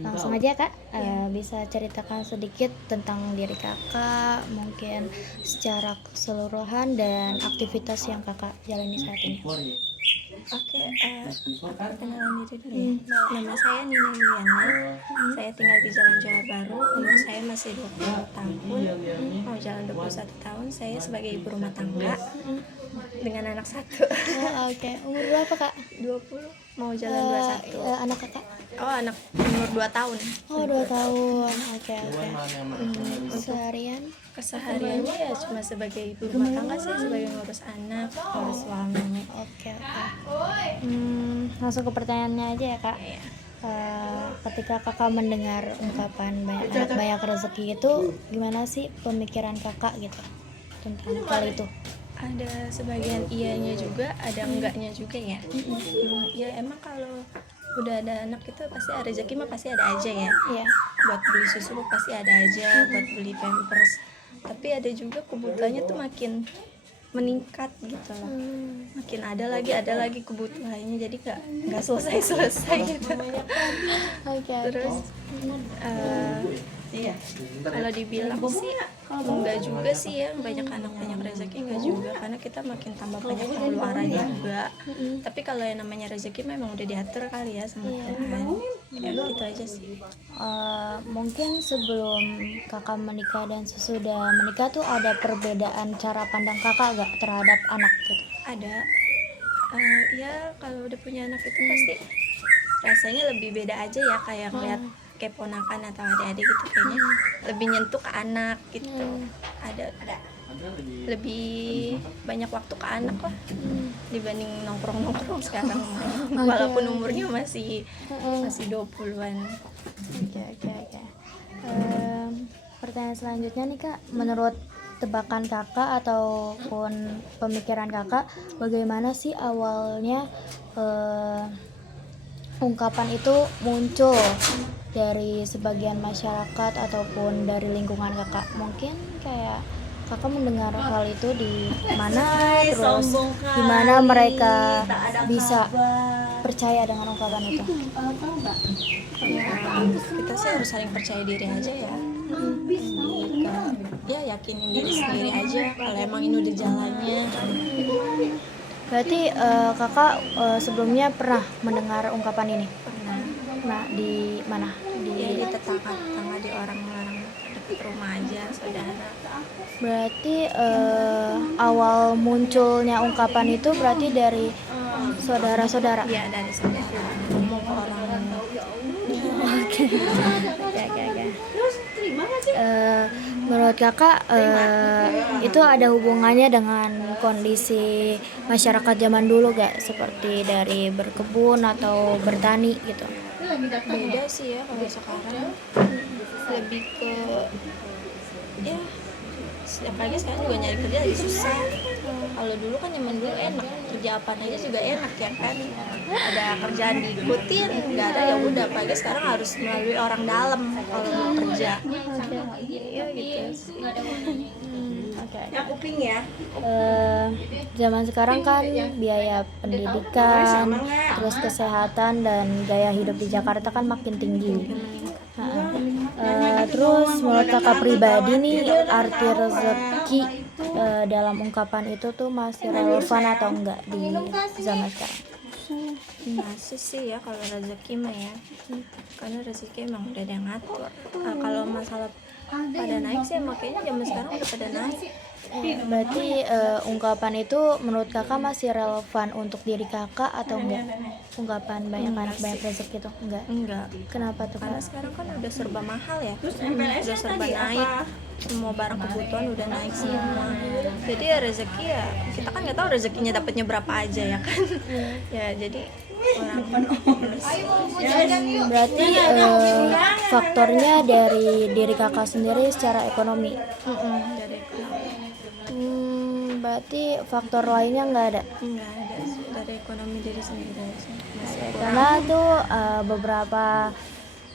Langsung aja Kak, bisa ceritakan sedikit tentang diri Kakak, mungkin secara keseluruhan dan aktivitas yang Kakak jalani saat ini. Oke, aku perkenalan diri dulu ya. Nama saya Nina Yuliana. Saya tinggal di Jalan Johar Baru. Umur saya masih 20 tahun. Mau jalan 21 tahun. Saya sebagai ibu rumah tangga dengan anak satu. Oh, oke. Umur berapa Kak? 20, mau jalan 21. Anak Kakak? Oh, anak umur 2 tahun. Oh, 2 tahun. Oke. Seharian? Kesehariannya ya cuma sebagai ibu rumah tangga sih, sebagai ngurus anak, ngurus suami. Oke. Langsung ke pertanyaannya aja ya Kak. Iya. Ketika Kakak mendengar ungkapan banyak anak banyak rezeki itu, gimana sih pemikiran Kakak gitu tentang hal itu? Ada sebagian iyanya juga, ada enggaknya juga ya. Ya emang kalau udah ada anak itu pasti ada rezeki mah pasti ada aja ya. Iya. Buat beli susu pasti ada aja, buat beli pampers. Tapi ada juga kebutuhannya tuh makin meningkat gitu loh. Makin ada lagi kebutuhannya, jadi nggak selesai gitu. Oke. Terus iya, kalau dibilang sih enggak juga sih ya, banyak anak banyak rezeki enggak juga, karena kita makin tambah banyak pengeluaran juga. Tapi kalau yang namanya rezeki memang udah diatur kali ya sama Tuhan. Ya gitu aja sih. Mungkin sebelum Kakak menikah dan sesudah menikah tuh ada perbedaan cara pandang Kakak gak terhadap anak gitu? Ada ya kalau udah punya anak itu pasti rasanya lebih beda aja ya, kayak ngeliat kayak ponakan atau adik-adik gitu, kayaknya lebih nyentuh ke anak gitu. Ada lebih banyak waktu ke anak lah dibanding nongkrong sekarang. Walaupun umurnya masih 20-an. Oke. Pertanyaan selanjutnya nih Kak, menurut tebakan Kakak ataupun pemikiran Kakak, bagaimana sih awalnya ungkapan itu muncul dari sebagian masyarakat ataupun dari lingkungan Kakak? Mungkin kayak Kakak mendengar hal itu di mana, terus gimana mereka bisa percaya dengan ungkapan itu? Kita sih harus saling percaya diri aja ya. Ya yakinin diri sendiri aja kalau emang ini udah jalannya. Berarti Kakak sebelumnya pernah mendengar ungkapan ini? Pernah. Nah, di mana? Ya di tetangga di orang-orang dekat rumah aja, saudara. Berarti awal munculnya ungkapan itu berarti dari saudara-saudara? Iya, dari saudara. Ngomong ke orang. Oke. Menurut Kakak itu ada hubungannya dengan kondisi masyarakat zaman dulu gak? Seperti dari berkebun atau bertani gitu? Beda sih ya kalau sekarang. Lebih ke ya, apalagi sekarang juga nyari kerja lagi susah. Kalau dulu kan zaman dulu enak, kerja apa aja juga enak ya kan, ada kerjaan diikutin, nggak ada ya udah. Apalagi sekarang harus melalui orang dalam kalau mau kerja. Ya gitu. Yang kuping ya. Zaman sekarang kan biaya pendidikan, terus kesehatan dan gaya hidup di Jakarta kan makin tinggi. Terus menurut Kakak pribadi nih, arti rezeki dalam ungkapan itu tuh masih relevan atau enggak di zaman sekarang? Masih sih ya kalau rezeki mah ya, karena rezeki emang udah ada yang ngatur. Kalau masalah pada naik sih makanya zaman sekarang udah pada naik. Berarti ungkapan itu menurut Kakak masih relevan untuk diri Kakak atau enggak? Ungkapan banyak anak banyak rezeki itu enggak? Kenapa tuh Karena Kak? sekarang kan udah serba mahal ya, udah serba naik, semua barang kebutuhan udah naik semua. Jadi ya rezeki ya, kita kan nggak tahu rezekinya dapatnya berapa aja ya kan. Ya jadi Berarti faktornya dari diri Kakak sendiri secara ekonomi. dari ekonomi. Berarti faktor lainnya nggak ada? Nggak ada sih, dari ekonomi diri sendiri aja. Karena tuh beberapa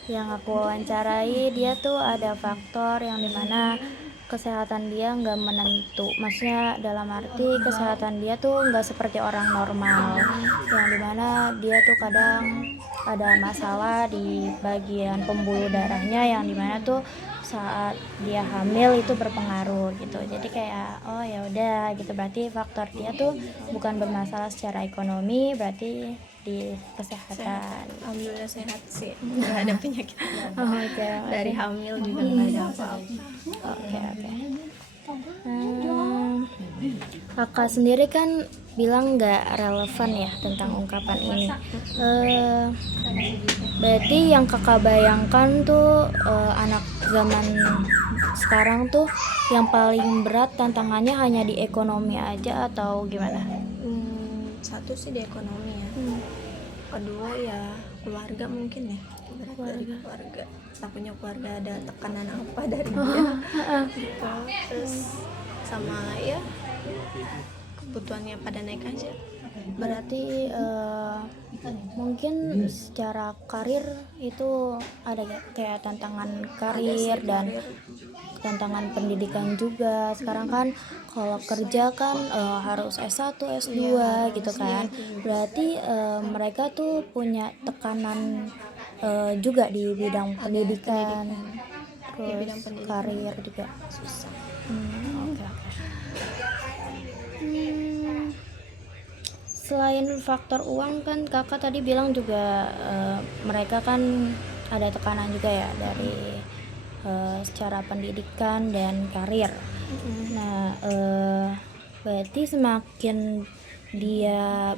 yang aku wawancarai, dia tuh ada faktor yang dimana kesehatan dia nggak menentu, maksudnya dalam arti kesehatan dia tuh nggak seperti orang normal, yang dimana dia tuh kadang ada masalah di bagian pembuluh darahnya, yang dimana tuh saat dia hamil itu berpengaruh gitu. Jadi kayak oh ya udah gitu, berarti faktor dia tuh bukan bermasalah secara ekonomi, berarti di kesehatan. Alhamdulillah sehat sih, nggak ada penyakit. Oh, oke, Dari hamil juga nggak ada apa-apa. oke. Hmm, kakak sendiri kan bilang nggak relevan ya tentang ungkapan ini. Berarti yang kakak bayangkan tuh anak zaman sekarang tuh yang paling berat tantangannya hanya di ekonomi aja atau gimana? Satu sih di ekonomi ya, kedua ya keluarga mungkin ya, dari keluarga. Tak punya keluarga ada tekanan apa dari dia gitu. Terus sama ya kebutuhannya pada naik aja. Berarti mungkin secara karir itu ada gak kayak tantangan karir dan tantangan pendidikan juga. Sekarang kan kalau kerja kan harus S1, S2 gitu kan. Berarti mereka tuh punya tekanan juga di bidang pendidikan, Di bidang terus pendidikan karir juga. susah. Oke. Selain faktor uang kan kakak tadi bilang juga mereka kan ada tekanan juga ya dari secara pendidikan dan karir. Nah berarti semakin dia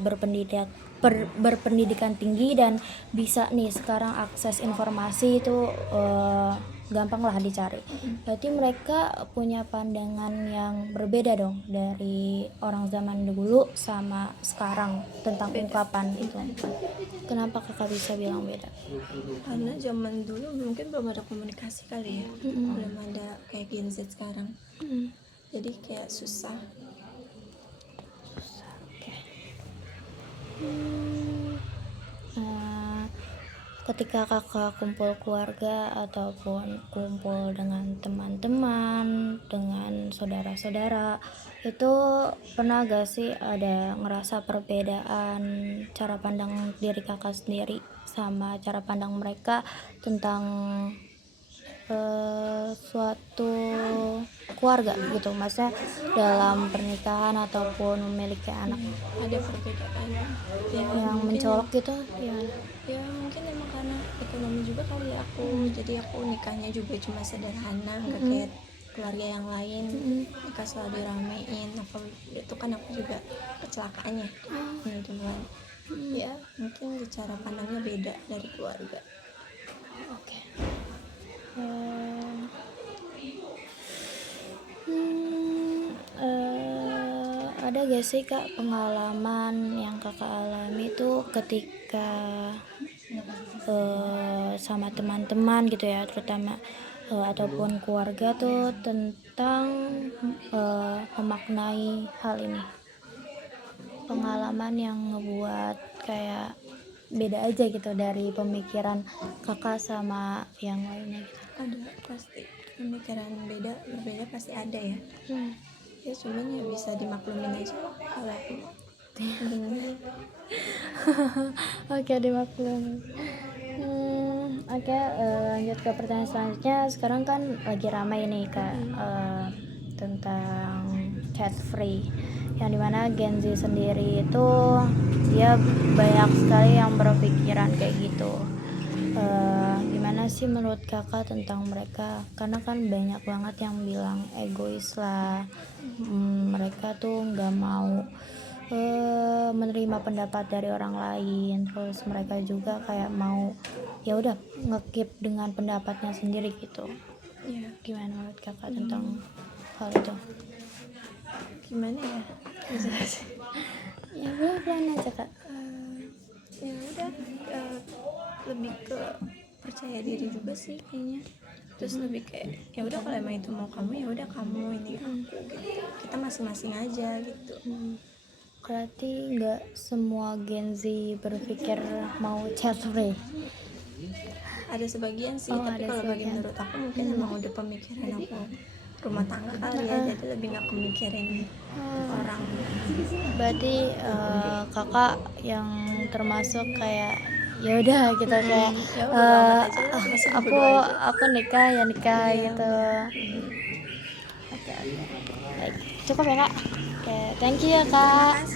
berpendidikan tinggi dan bisa nih sekarang akses informasi itu gampang lah dicari. Berarti mereka punya pandangan yang berbeda dong dari orang zaman dulu sama sekarang tentang ungkapan itu. Kenapa kakak bisa bilang beda? Karena zaman dulu mungkin belum ada komunikasi kali ya, belum ada kayak Gen Z sekarang. Jadi kayak susah. Ketika kakak kumpul keluarga ataupun kumpul dengan teman-teman, dengan saudara-saudara, itu pernah gak sih ada ngerasa perbedaan cara pandang diri kakak sendiri sama cara pandang mereka tentang suatu keluarga gitu, maksudnya dalam pernikahan ataupun memiliki anak Ada perbedaan ya, yang mungkin mencolok gitu ya? ya mungkin emang karena ekonomi juga kali ya aku. Jadi aku nikahnya juga cuma sederhana, nggak kayak keluarga yang lain nikah selalu diramein. Apa itu kan aku juga kecelakaannya duluan. Ya mungkin cara pandangnya beda dari keluarga. Oke. Ada gak sih kak pengalaman yang kakak alami tuh ketika sama teman-teman gitu ya, terutama ataupun keluarga tuh tentang memaknai hal ini, pengalaman yang ngebuat kayak beda aja gitu dari pemikiran kakak sama yang lainnya gitu. Ada pasti pemikiran berbeda pasti ada ya. Ya cuman ya bisa dimaklumin aja kalau aku Oke, dimaklum. Oke, lanjut ke pertanyaan selanjutnya. Sekarang kan lagi ramai nih kak tentang chat free, yang dimana Gen Z sendiri itu dia banyak sekali yang berpikiran kayak gitu. Gimana sih menurut kakak tentang mereka? Karena kan banyak banget yang bilang egois lah, mereka tuh nggak mau menerima pendapat dari orang lain, terus mereka juga kayak mau ya udah ngekip dengan pendapatnya sendiri gitu. ya Gimana menurut kakak tentang hal itu? gimana ya jelasin. Ya pelan-pelan aja kak. Ya udah lebih ke percaya diri juga sih kayaknya. Terus lebih kayak ya udah kalau emang itu mau kamu ya udah kamu, ini aku gitu. Kita masing-masing aja gitu. Berarti nggak semua Gen Z berpikir mau chat free. Ada sebagian sih, Oh, tapi ada kalau bagi sebagian. menurut aku mungkin emang udah pemikiran aku rumah tangga kali ya, jadi lebih nggak kemikirin orang. Berarti kakak yang termasuk kayak ya udah gitu kayak Ya bodo amat aja lah, masih aku bodo aja. aku nikah ya nikah Iya, gitu. Oke. Baik, cukup ya kak. Oke, thank you ya Terima kak. kasih.